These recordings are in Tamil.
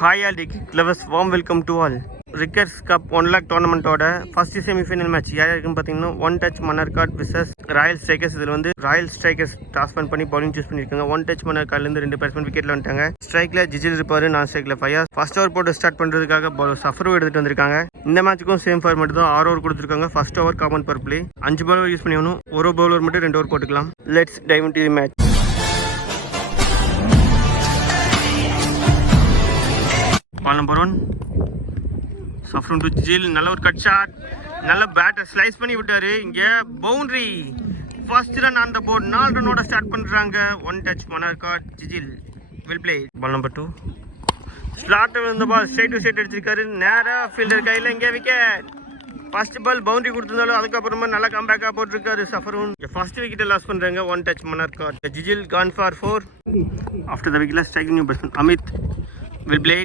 Hi all cricket lovers, warm welcome to all. Rickers Cup 1 lakh டோர்னமெண்ட்டோட ஃபர்ஸ்ட் செமிஃபைனல் மேட்ச் யார் இருக்குன்னு பார்த்தீங்கன்னா one touch Mannarkkad versus royal strikers. இதில் வந்து ராயல் ஸ்ட்ரைக்கர்ஸ் டாஸ்மேன் பண்ணி பவுலிங் சூஸ் பண்ணியிருக்காங்க. ஒன் டச் மன்னர்காட்லேருந்து 2 பேட்ஸ்மேன் விக்கெட்டில் வந்துட்டாங்க. ஸ்ட்ரைக்கில் ஜிஜில் இருப்பார், நான் ஸ்ட்ரைக்கில் ஃபயாஸ். ஃபர்ஸ்ட் ஓவர் போட்டு ஸ்டார்ட் பண்ணுறதுக்காக சஃபரும் எடுத்துகிட்டு வந்திருக்காங்க. இந்த மேட்ச்சுக்கும் சேம் ஃபார்மேட் தான், 6 ஓவர் கொடுத்துருக்காங்க. ஃபர்ஸ்ட் ஓவர் காமன் பர் பிளே, 5 பவுலர் யூஸ் பண்ணி ஆகணும். ஒரு பவுலர் மட்டும் 2 ஓவர் போட்டுக்கலாம். Let's dive into the match. Ball number 1 Safran to Gill, நல்ல ஒரு கட் ஷாட், நல்ல பேட்டை ஸ்லைஸ் பண்ணி விட்டாரு. இங்கே boundary, first run on the board. 4 ரன்னோட ஸ்டார்ட் பண்ணுறாங்க. One touch Mannarkkad Jijil will play. Ball number 2 ஸ்லாட்டர் இந்த பால் ஸ்ட்ரைட் டு ஸ்ட்ரைட் அடிச்சிருக்காரு. நேராக ஃபீல்டர் கையில் இங்கே விக்கெட். ஃபர்ஸ்ட் பால் பவுண்டரி கொடுத்திருந்தாலும் அதுக்கப்புறமா நல்லா கம்பேக்காக போட்டிருக்காரு சஃபரூன். ஃபர்ஸ்ட் விக்கெட்டை லாஸ் பண்ணுறாங்க. One touch Mannarkkad Jijil gone for 4. After the wicket striking new batsman Amit will play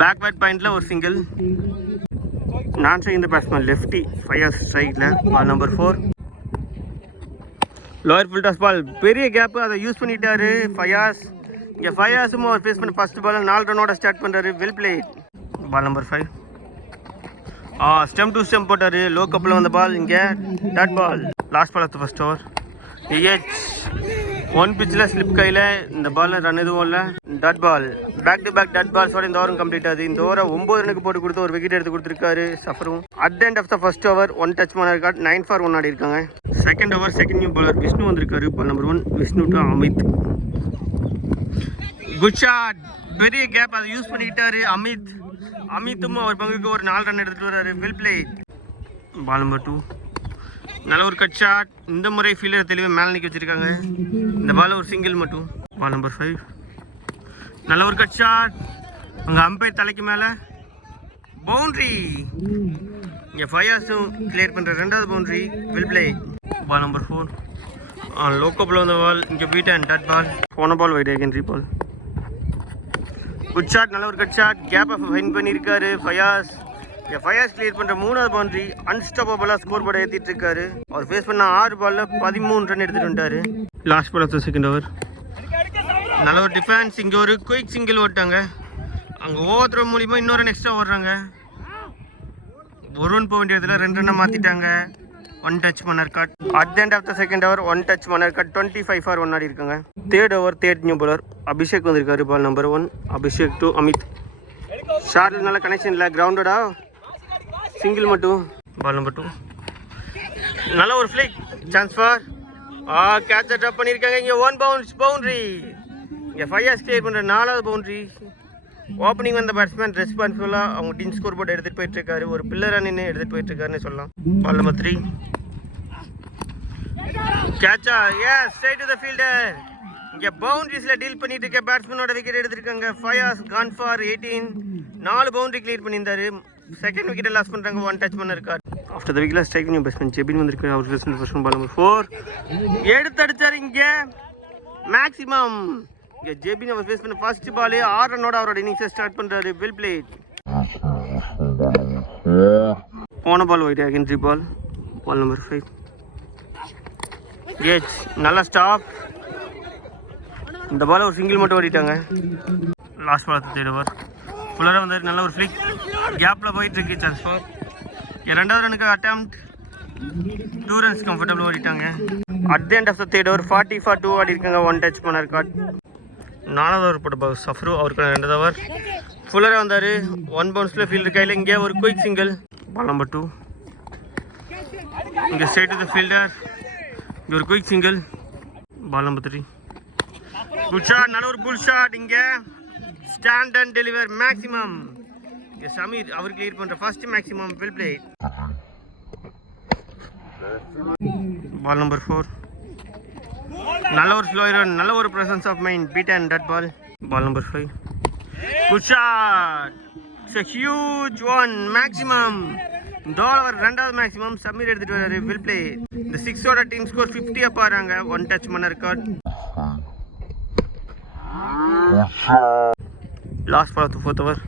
backward pointல ஒரு single. Non striking the batsman lefty Fayas ஸ்ட்ரைக்கில். Ball number 4 lower full toss ball, பெரிய கேப்பு, அதை யூஸ் பண்ணிட்டாரு ஃபயாஸ். இங்கே ஃபயாஸும் அவர் ஃபேஸ் பண்ண ஃபர்ஸ்ட் பால் 4 ரன்னோட ஸ்டார்ட் பண்ணுறாரு. Well play. Ball number 5 stump to stump போட்டார். லோ கப்பில் வந்த பால். இங்கே dot ball. Last ball of the first over. One பிச்சில் ஸ்லிப் கையில் இந்த பாலில் ரன் எதுவும் இல்லை. Dot ball, back to back dot பால்ஸோட இந்த ஓவரும் கம்ப்ளீட் ஆகுது. இந்த ஓவரை 9 ரனுக்கு போட்டு கொடுத்து ஒரு விக்கெட் எடுத்து கொடுத்துருக்காரு சஃபரும். At the end of the first over one touch Mannarkkad 9 for 1 ஆடி இருக்காங்க. Second over second new bowler Vishnu வந்திருக்காரு. Ball number 1 Vishnu to Amit. Good shot, பெரிய கேப், அதை யூஸ் பண்ணிக்கிட்டாரு அமித். அமித்தும் அவர் பங்குக்கு ஒரு 4 ரன் எடுத்துகிட்டு வர்றாரு. Well play. பால் நம்பர் 2 நல்ல ஒரு கட் ஷாட். இந்த முறை ஃபீல்டர் தெளிவாக மேலே நிற்க வச்சுருக்காங்க. இந்த பால் ஒரு சிங்கிள் மட்டும். பால் நம்பர் 5 நல்ல ஒரு கட் ஷாட். அங்கே அம்பையர் தலைக்கு மேலே பவுண்ட்ரி. இங்கே ஃபயாஸும் கிளியர் பண்ணுற 2வது boundary. Well play. Ball number 4 லோக்கப்பில் வந்த பால். இங்கே பீட்டன் டாட் பால். போன ball wide again reball. Good shot, நல்ல ஒரு கட் ஷாட். கேப்பை ஃபைன் பண்ணியிருக்காரு ஃபயாஸ். ஃபயாஸ் கிளியர் பண்ணுற 3வது பவுண்டரி. அன்ஸ்டாப்பபிளாக ஸ்கோர் போர்டை ஏற்றிட்டு இருக்காரு. அவர் ஃபேஸ் பண்ண 6 பாலில் 13 ரன் எடுத்துகிட்டு வந்துட்டாரு. Last ball of the second over நல்ல ஒரு டிஃபென்ஸ். இங்கே ஒரு குயிக் சிங்கிள் ஓட்டாங்க. அங்கே ஓவர்த்ரோ மூலிமா இன்னொரு ரன் எக்ஸ்ட்ரா ஓடுறாங்க. ஒரு ரன் போக வேண்டியதில் 2 ரன்னை மாற்றிட்டாங்க. One touch Mannarkkad. At the end of the second over one touch Mannarkkad 25 for 1 ஆடி இருக்காங்க. Third over third new bowler Abhishek வந்திருக்காரு. Ball number 1 Abhishek to Amit. ஷார்ட்ல நல்ல கனெக்ஷன் இல்லை, கிரவுண்டடா சிங்கிள் மட்டும். பால் நம்பர் 2 நல்ல ஒரு ஃபிளிக், சான்ஸ் ஃபார் கேட்ச் ட்ராப் பண்ணியிருக்காங்க. இங்கே 1 பவுன்ஸ் பவுண்ட்ரி. இங்கே ஃபயாஸ் கிளியர் பண்ணுற 4வது பவுண்ட்ரி. ஓப்பனிங் வந்த பேட்ஸ்மேன் ரெஸ்பான்சிபிளாக அவங்க டீம் ஸ்கோர் போர்டு எடுத்துகிட்டு போயிட்டு இருக்காரு. ஒரு பில்லர் நின்று எடுத்துகிட்டு போயிட்டு இருக்காருன்னு சொல்லலாம். பால் நம்பர் 3 கேட்சா, yes straight to the fielder. இங்கே பவுண்டரிஸில் டீல் பண்ணிட்டு இருக்க பேட்ஸ்மேனோட விக்கெட் எடுத்திருக்காங்க. Fayas gone for 18. 4 boundary clear பண்ணியிருந்தாரு. செகண்ட் விக்கெட்டை லாஸ் பண்ணுறாங்க. One touch Mannarkkad. After the wicket strike new batsman Jebin வந்திருக்காரு. அவர் ஃபர்ஸ்ட் பால் நம்பர் 4 எடுத்து அடிச்சார். இங்கே மேக்ஸிமம். இங்கே ஜெபின் அவர் ஃபேஸ் பண்ண ஃபர்ஸ்ட் பால் 6 ரன்னோட அவரோட இன்னிங்ஸை ஸ்டார்ட் பண்ணுறாரு. Well plate. போன பால் ஒயிட் அகேன் பால். பால் நம்பர் 5 எச் நல்லா ஸ்டாப். இந்த பால் ஒரு சிங்கிள் மட்டும் ஓடிட்டாங்க. லாஸ்ட் பால் தேர்ட் ஓவர் ஃபுல்லராக வந்தார். நல்ல ஒரு ஃபிளிக், கேப்பில் போயிட்டு இருக்கு. சான்ஸ் ஃபார் 2வது ரனுக்கு அட்டெம்ப்ட். 2 runs கம்ஃபர்டபுள் ஓடிட்டாங்க. At the end of the third over 40 for 2 ஆடி இருக்காங்க. One touch Mannarkkad. 4வது ஓவர் போட்ட சஃப்ரு அவருக்கு 2வது ஓவர் ஃபுல்லராக வந்தார். 1 பவுன்ஸில் ஃபீல்டர் கையில். இங்கே ஒரு குயிக் சிங்கிள். பால் நம்பர் 2 இங்கே ஸ்ட்ரைட் டு த ஃபீல்டர். இங்கே ஒரு quick single. Ball number 3 good shot, நல்ல ஒரு புல் ஷாட். இங்கே ஸ்டாண்ட் அண்ட் டெலிவர் மேக்ஸிமம். இங்கே சமீர் அவர் கிளியர் பண்ணுற first maximum. Well play. Ball number 4 நல்ல ஒரு ஸ்லோ ரன், நல்ல ஒரு presence of mind. Beaten dot ball. Ball number 5 good shot. It's a huge one maximum. இந்த ஓவர் 2வது மேக்ஸிமம் சமீர் எடுத்துகிட்டு வர்றாரு. Well play. இந்த 6ஓட டீம் ஸ்கோர் 50 பாருங்க. One touch Mannarkkad. Last ball of the fourth over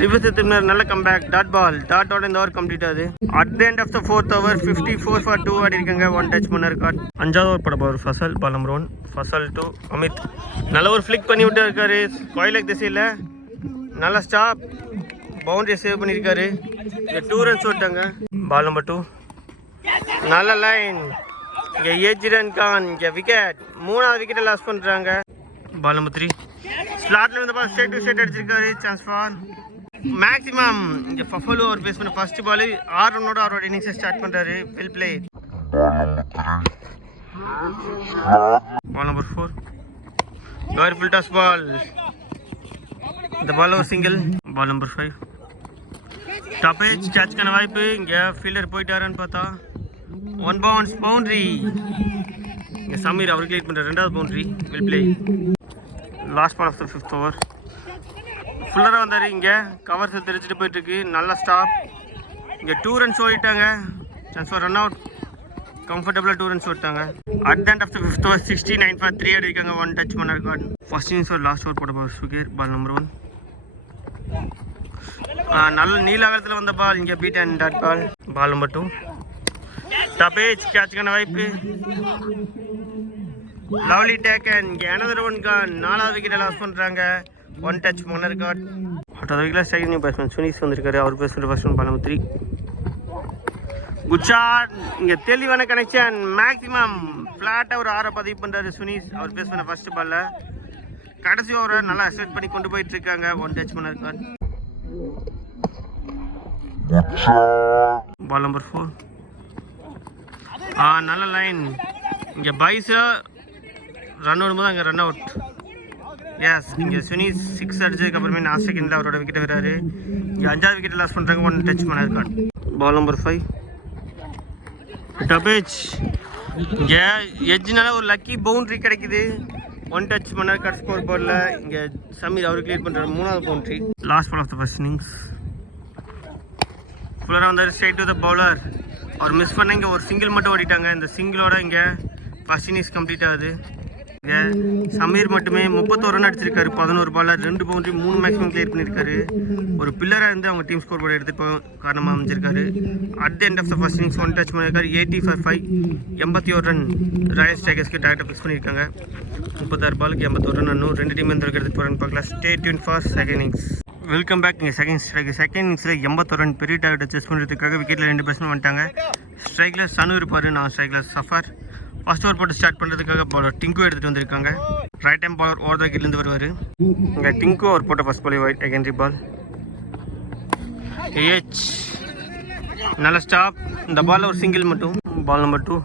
reverse திரும்பினார். நல்ல கம்பேக். Dot ball. டாட்டோட இந்த ஓவர் கம்ப்ளீட் ஆகுது. At the end of the fourth over 54 for 2 ஆடி இருக்காங்க. One touch Mannarkkad. 5வது ஓவர் பட ball Fazal. Ball number 1 Fazal to Amit. நல்ல ஒரு ஃபிளிக் பண்ணி விட்டு இருக்காரு. கோயிலக் திசையில் நல்ல ஸ்டாப், பவுண்டரியை சேவ் பண்ணியிருக்காரு. இங்கே 2 ரன்ஸ் விட்டாங்க. பால் நம்பர் 2, நல்ல லைன். இங்கே ஏஜ்ரன் கான் இங்கே விக்கெட், 3வது விக்கெட்டை லாஸ் பண்ணுறாங்க. பால் நம்பர் 3, ஸ்லாட்ல இருந்த பால் ஸ்ட்ரைட் டு ஸ்ட்ரைட் அடிச்சிருக்காரு. Chance for maximum. இங்கே ஃபஃபலோ அவர் பேஸ் பண்ண ஃபர்ஸ்ட் பால் 6 ரன்னோட அவரோட இன்னிங்ஸை ஸ்டார்ட் பண்ணுறாரு. Well play. Ball number 4, cover full toss ball. இந்த பால் ஒரு single. Ball number 5, top edge கேட்ச்க்கான வாய்ப்பு. இங்கே ஃபீல்டர் போயிட்டாருன்னு பார்த்தா 1 பவுன்ஸ் பவுண்டரி. இங்கே சமீர் அவர் கிளியர் பண்ணுற 2வது boundary. Well play. Last ball of the 5th over. ஃபுல்லராக வந்தார். இங்கே கவர்ஸ் தெரிச்சுட்டு போயிட்டுருக்கு. நல்ல ஸ்டாப். இங்கே 2 ரன்ஸ் ஓடிட்டாங்க. Chance for run out. கம்ஃபர்டபுளாக 2 ரன்ஸ் ஓட்டாங்க. At the end of the 5th over 69 for 3 அடிக்காங்க. 1 டச் பண்ண ரெக்கார்ட். ஃபர்ஸ்ட் இன்னிங்ஸ் ஒரு லாஸ்ட் ஓவர் போட்ட பால் சுகேர். பால் நம்பர் 1, நல்ல நீலாகலத்தில் வந்த பால். இங்கே beat and dot ball. Ball number 2, top edge கேட்ச்க்கான வாய்ப்பு. Lovely taken. இங்கே another one gone. 4வது விக்கெட்டை லாஸ் பண்ணுறாங்க. 1 டச் பண்ண ரெக்கார்ட். அடுத்த விக்கெட்டில் செகண்ட் நியூ பேட்ஸ்மேன் சுனிஸ் வந்திருக்காரு. அவர் பேசுகிற first one. Ball number 3, good shot. இங்கே தெளிவான கனெக்ஷன். மேக்ஸிமம் ஃப்ளாட்டாக ஒரு 6 பதிவு பண்ணுறாரு சுனிஸ். அவர் பேஸ் பண்ண ஃபர்ஸ்ட் பாலில். கடைசி ஓவரை நல்லா அசெட் பண்ணி கொண்டு போயிட்டு இருக்காங்க. 1 டச் பண்ண ரெக்கார்ட். பால் நம்பர் 4, நல்ல லைன். இங்கே பைஸை ரன் ஓடும்போது அங்கே ரன் அவுட். எஸ், இங்கே சுனிஸ் 6 அடிச்சதுக்கு அப்புறமே லாஸ்ட் செகண்டில் அவரோட விக்கெட்டை வராரு. இங்கே 5வது விக்கெட்டை லாஸ் பண்ணுறாங்க. 1 டச் பண்ண record. Ball number 5, top edge. இங்கே எட்ஜ்னால ஒரு லக்கி பவுண்ட்ரி கிடைக்குது. 1 டச் பண்ண ரெக்கார்ட் ஸ்கோர் போர்டில். இங்கே சமீர் அவர் கிளியர் பண்ணுறாரு. 3வது boundary. Last ball of the first innings. ஃபுல்லராக வந்தார். Straight to the bowler. அவர் மிஸ் பண்ண இங்கே ஒரு சிங்கிள் மட்டும் ஓடிட்டாங்க. இந்த சிங்கிளோட இங்கே ஃபர்ஸ்ட் இன்னிங்ஸ் கம்ப்ளீட் ஆகுது. இங்கே சமீர் மட்டுமே 31 ரன் அடிச்சிருக்காரு. 11 பாலில் 2 பவுண்டரி, 3 மேக்ஸிமம் கிளியர் பண்ணியிருக்காரு. ஒரு பில்லராக இருந்து அவங்க டீம் ஸ்கோர் போர்டு எடுத்து காரணமாக அமைஞ்சிருக்காரு. At the end of the first innings 1 touch பண்ணியிருக்காரு. 80 for 5, 81 ரன் ராயல் ஸ்ட்ரைக்கர்ஸ்க்கு டார்கெட்டை ஃபிக்ஸ் பண்ணியிருக்காங்க. 36 பாலுக்கு 81 ரன். இன்னும் 2 டீம் எந்த எடுத்து போகிறான்னு பார்க்கலாம். Stay tuned for second innings. Welcome back. இங்கே செகண்ட் இன்னிங்ஸில் 81 ரன் பெரிய டார்கெட்டை செஸ் பண்ணுறதுக்காக விக்கெட்டில் 2 பேட்ஸ்மேன் வந்துட்டாங்க. ஸ்ட்ரைக்கில் சனு இருப்பார். நான் ஸ்ட்ரைக்கில் சஃபர். ஃபர்ஸ்ட் ஓவர் போட்டு ஸ்டார்ட் பண்ணுறதுக்காக பாலர் டிங்கு எடுத்துகிட்டு வந்திருக்காங்க. Right time bowler over the விக்கெட்லேருந்து வருவார். இங்கே டிங்கு அவர் போட்ட first ball wide secondary ball. ஏஹெச் நல்ல ஸ்டாப். இந்த பாலில் ஒரு சிங்கிள் மட்டும். பால் நம்பர் 2,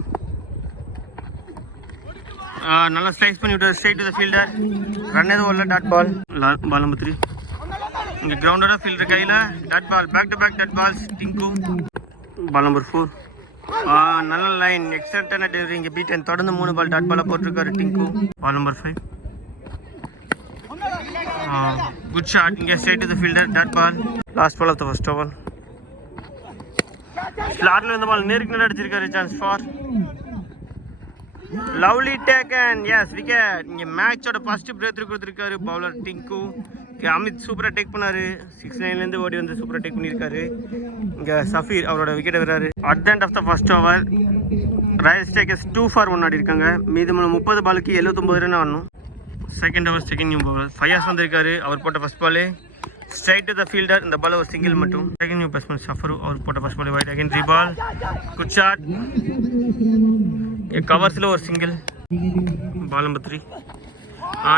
நல்லா ஸ்லைஸ் பண்ணி விட்டார். Straight to the fielder. Run எதுவும் வரல. Dot ball. பால் நம்பர் 3, இங்கே கிரவுண்டோட ஃபீல்டர் கையில் dot ball. Back to back dot balls Tinku. Ball number 4, நல்ல லைன். எக்ஸலண்டான டெலிவரி. இங்கே பீட்டன் தொடர்ந்து 3 பால் டாட் பாலாக போட்டிருக்காரு Tinku. Ball number 5, good shot. இங்கே straight to the fielder dot ball. Last ball of the first over. ஸ்லாட்ல இந்த பால் நேருக்கு நேரம் அடிச்சிருக்காரு. Chance for lovely taken. Yes, wicket. இங்கே மேட்சோட ஃபர்ஸ்ட் பிரேக் த்ரூ கொடுத்துருக்காரு பவுலர் டிங்கு. அமித் சூப்பராக டேக் பண்ணார். 6-9லேருந்து ஓடி வந்து சூப்பராக டேக் பண்ணியிருக்காரு. இங்கே சஃபீர் அவரோட விக்கெட்டை வராரு. At the end of the first over royal strikers 2 for 1 ஆடி இருக்காங்க. மீதமுள்ள 30 பாலுக்கு 79 ரன் ஆடணும். Second over second new bowler Fayas வந்திருக்காரு. அவர் போட்ட first ball straight to the fielder. இந்த பால் ஒரு சிங்கிள் மட்டும். Second new batsman Safar. அவர் போட்ட first ball wide again 3 ball. Good shot. கவர்ஸில் ஒரு சிங்கிள். பால் நம்பர் 3,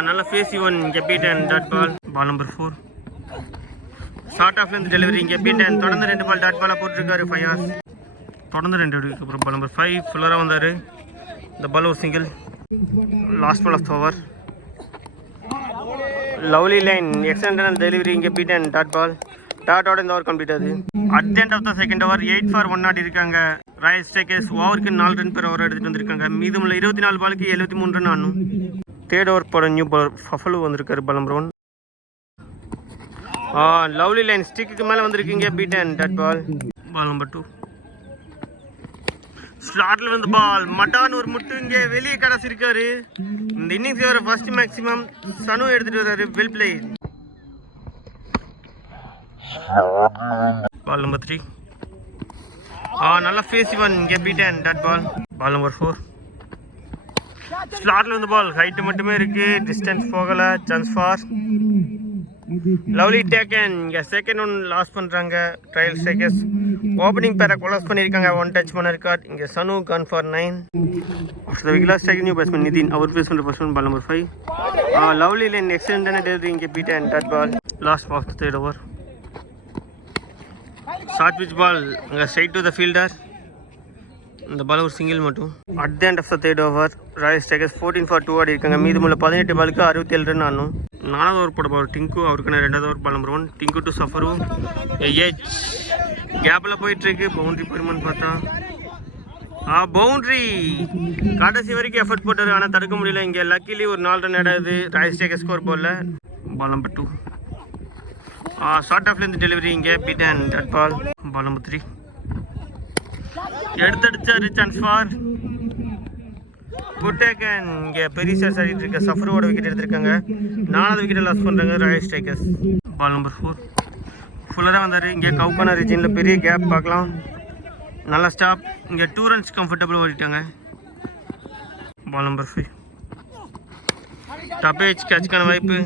நல்ல ஃபேஸ் ஈவன். இங்கே beaten dot ball. Ball number 4, short ஆஃப்லேருந்து டெலிவரி. இங்கே பீட்டன் தொடர்ந்து 2 பால் டாட் பாலாக போட்டிருக்காரு ஃபயாஸ். தொடர்ந்து 2 அடிக்கு அப்புறம் பால் நம்பர் 5 ஃபுல்லராக வந்தார். இந்த பால் ஒரு single. Last ball of the over. Lovely line. எக்ஸலண்டான டெலிவரி. இங்கே பீட்டன் டாட் பால். டாட்டோட இந்த ஓவர் கம்ப்ளீட் ஆகுது. At the end of the second over 8 for 1 ஆடி இருக்காங்க. ராயல் ஸ்ட்ரைக்கர்ஸ் ஓவருக்கு 4 ரன் பெர் ஓவர் எடுத்துகிட்டு வந்திருக்காங்க. மீதமுள்ள 24 பாலுக்கு 73 ரன் ஆடணும். தேர்ட் ஓவர் போட நியூ பாலர் ஃபஃபலு வந்திருக்காரு. Ball number 1, lovely line. ஸ்டிக்கு மேலே வந்திருக்கீங்க beaten dot ball. Ball number 2, ஸ்லாட்ல வந்து பால். மட்டான் ஒரு முட்டு இங்கே வெளியே கடைசிருக்காரு. இந்த இன்னிங்ஸ் வர ஃபர்ஸ்ட் மேக்ஸிமம் சனு எடுத்துகிட்டு வர்றாரு. Well play. பால் நம்பர் 3, நல்லா ஃபேஸ் இவன். இங்கே beaten dot ball. Ball number 4, ஸ்லாட்ல வந்து பால். ஹைட்டு மட்டுமே இருக்கு, டிஸ்டன்ஸ் போகல. சான்ஸ் ஃபார் லவ்லி டேக்கன் இங்கே செகண்ட் ஒன் லாஸ் பண்ணுறாங்க. ட்ரையல் ஸ்ட்ரைக்கர்ஸ் ஓப்பனிங் பேரை கொலாஸ் பண்ணியிருக்காங்க. 1 டச் பண்ண ரெக்கார்ட். இங்கே Sanu gone for 9. After the wicket strike new batsman Nithin அவர் பேஸ் பண்ணுற first one ball number 5. Lovely line எக்ஸலண்டான டெலிவரி. இங்கே beat and dot ball last of the third over. Short pitch பால் அங்கே ஸ்ட்ரைட் டு த ஃபீல்டர். இந்த பால் ஒரு சிங்கிள் மட்டும். At the end of the third over royal strikers 14 for 2 ஆடி இருக்காங்க. மீதமுள்ள 18 பாலுக்கு 67 ரன் ஆடணும். 4வது ஓவர் போட போகிற டிங்கு அவருக்கான 2வது over ball number 1. Tinku to Safar edge கேப்பில் போயிட்டுருக்கு. பவுண்ட்ரி போயிருமான்னு பார்த்தா பவுண்ட்ரி கடைசி வரைக்கும் எஃபர்ட் போட்டார். ஆனால் தடுக்க முடியல. இங்கே லக்கிலி ஒரு 4 ரன் ஆடாது. ராயல் ஸ்ட்ரைக்கர்ஸ் ஸ்கோர் போடல. பால் நம்பர் 2 ஷார்ட் ஆஃப்லேருந்து டெலிவரி. இங்கே beat and dot ball ball number 3 எடுத்தடிச்சாரு. Chance for good taken. இங்கே பெரிய சார் ஆடிட்டு இருக்க சஃபரோட விக்கெட் எடுத்திருக்காங்க. 4வது விக்கெட்டை லாஸ் பண்ணுறாங்க ராயல் ஸ்ட்ரைக்கர்ஸ். பால் நம்பர் 4 ஃபுல்லராக வந்தார். இங்கே கவுக்கான ரீஜனில் பெரிய கேப் பார்க்கலாம். நல்ல ஸ்டாப். இங்கே 2 ரன்ஸ் கம்ஃபர்டபுள் ஓடிட்டாங்க. பால் நம்பர் 5 டப்பேஜ் கேட்ச்க்கான வாய்ப்பு.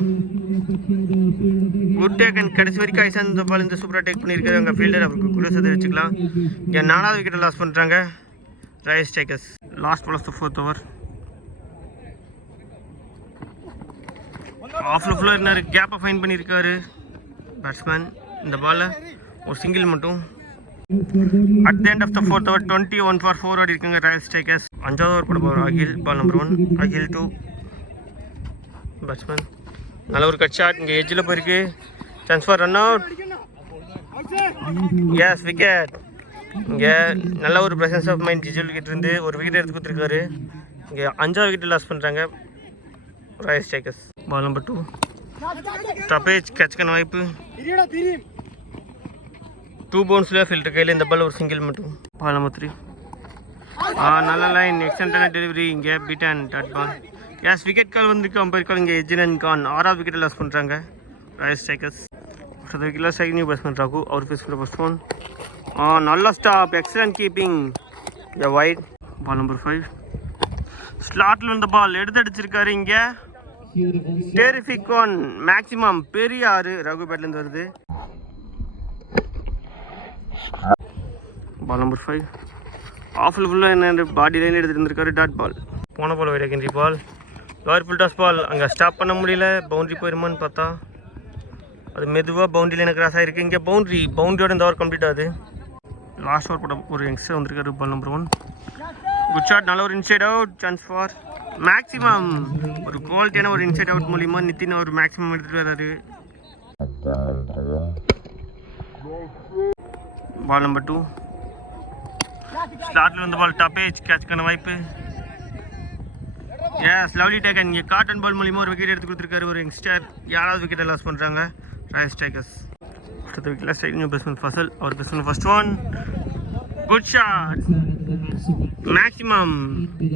Good taken. கடைசி வரைக்கும் ஐசான் இந்த பால் இந்த சூப்பராக டேக் பண்ணியிருக்காரு. அங்கே ஃபீல்டர் அவருக்கு குளிசதை வச்சுக்கலாம். இங்கே 4வது விக்கெட்டை லாஸ் பண்ணுறாங்க royal strikers. Last ball of the 4th over. ஆஃப்ல ஃபுல்லாக இருந்தார். கேப்பை ஃபைன் பண்ணியிருக்காரு பேட்ஸ்மேன். இந்த பாலில் ஒரு சிங்கிள் மட்டும். At the end of the 4th over 21 for 4 ஆடி இருக்காங்க ராயல் ஸ்ட்ரைக்கர்ஸ். 5வது ஓவர் போட போகிற Akhil ball number 1. Akhil to batsman. நல்ல ஒரு கட் ஷாட். இங்கே எஜ்ஜில் போயிருக்கு. Chance for run out. Yes wicket. இங்கே நல்ல ஒரு ப்ரெசன்ஸ் ஆஃப் மைண்ட் ஜிஜுவல் விக்கெட் இருந்து ஒரு விக்கெட் எடுத்து கொடுத்துருக்காரு. இங்கே 5வது விக்கெட் லாஸ் பண்ணுறாங்க ராயல் ஸ்ட்ரைக்கர்ஸ். பால் நம்பர் 2 டப்பேஜ் கேட்ச்க்கான வாய்ப்பு. 2 பவுன்ஸில் ஃபீல்டர் கையில் இந்த பால் ஒரு சிங்கிள் மட்டும். பால் நம்பர் 3 நல்ல லைன் எக்ஸலண்டான டெலிவரி. இங்கே beat and dot ball. Yes wicket call வந்திருக்கு. Umpire call. இங்கே எஜ்ஜின் கான் 6வது விக்கெட்டை லாஸ் பண்ணுறாங்க royal strikers. Wicket strike new batsman Ragu அவர் பேஸ் பண்ணுற ஃபர்ஸ்ட் ஒன். நல்ல ஸ்டாப். Excellent keeping. இந்த வைட். பால் நம்பர் 5 ஸ்லாட்டில் இருந்த பால் எடுத்து அடிச்சிருக்காரு. இங்கே டெரிஃபிக் ஒன் மேக்ஸிமம் பெரிய 6 ரகு பேட்லேருந்து வருது. பால் நம்பர் 5 ஆஃபில் ஃபுல்லாக என்ன பாடி லைன் எடுத்துகிட்டு இருந்திருக்காரு. டாட் பால் போன பால் வைட் செகண்டரி பால். லாரி ஃபுல் டாஸ் பால். அங்கே ஸ்டாப் பண்ண முடியல. பவுண்ட்ரி போயிருமான்னு பார்த்தா அது மெதுவாக பவுண்ட்ரி லைனை கிராஸ் ஆகிருக்கு. இங்கே பவுண்ட்ரியோட இந்த ஓவர் கம்ப்ளீட் ஆகுது. லாஸ்ட் ஓவர் போட ஒரு யங்ஸ்டர் வந்திருக்காரு. Ball number 1 good shot. நல்ல ஒரு inside out. Chance for maximum. ஒரு குவாலிட்டியான ஒரு இன்சைட் அவுட் மூலிமா நிதின் ஒரு மேக்ஸிமம் எடுத்துகிட்டு வர்றாரு. பால் நம்பர் 2 ஸ்லாட்டில் வந்த பால் டப்பேஜ் கேட்ச்க்கான வாய்ப்பு. Yes lovely taken. இங்கே காட்டன் பால் மூலிமா ஒரு விக்கெட் எடுத்து கொடுத்துருக்காரு ஒரு யங்ஸ்டர். 7வது விக்கெட்டை லாஸ் பண்ணுறாங்க ராயல் ஸ்ட்ரைக்கர்ஸ். அடுத்த விக்கெட்டில் ஸ்ட்ரைக் நியூ பேட்ஸ்மேன் ஃபசல் அவர் பேஸ் பண்ண first one. Good shot maximum.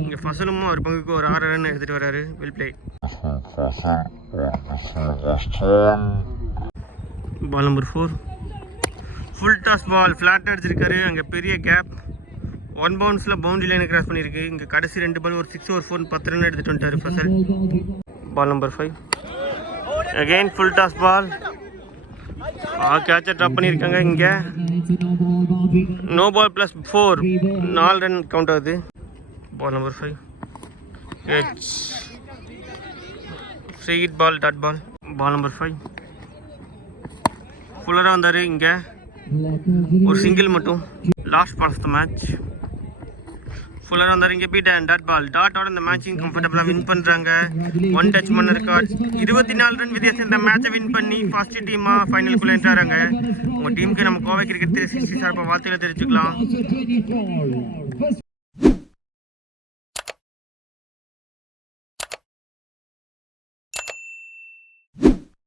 இங்கே ஃபசலும் ஒரு பங்குக்கு ஒரு 6 ரன் எடுத்துகிட்டு வர்றாரு. Well play. Ball number 4 full toss ball flat அடிச்சிருக்காரு. அங்கே பெரிய கேப். 1 பவுன்ஸில் பவுண்ட்ரி லைனை கிராஸ் பண்ணியிருக்கு. இங்கே கடைசி 2 பால் ஒரு 6 over 4 10 ரன் எடுத்துகிட்டு வந்துட்டார் Fazal. Ball number 5 again full toss ball. கேட்சை ட்ராப் பண்ணியிருக்காங்க. இங்கே no ball plus 4 4 run count ஆகுது. பால் நம்பர் 5 ஹெச் free hit ball dot ball. Ball number 5 ஃபுல்லராக வந்தார். இங்கே ஒரு சிங்கிள் மட்டும். Last ball of the match. ஃபுல்லராக வந்தார். இங்கே பீட் அண்ட் டாட் பால். டாட்டோட இந்த மேட்சிங் கம்ஃபர்டபுளாக வின் பண்ணுறாங்க. 1 டச் பண்ண ரெக்கார்ட். 24 ரன் வித்தியாசம் இந்த மேட்சை வின் பண்ணி ஃபர்ஸ்ட் டீமாக ஃபைனலுக்குள்ளே என்ட்ராங்க. உங்கள் டீமுக்கு நம்ம கோவை கிரிக்கெட் 360 சார்பாக வாழ்த்துக்களை தெரிவிச்சுக்கலாம்.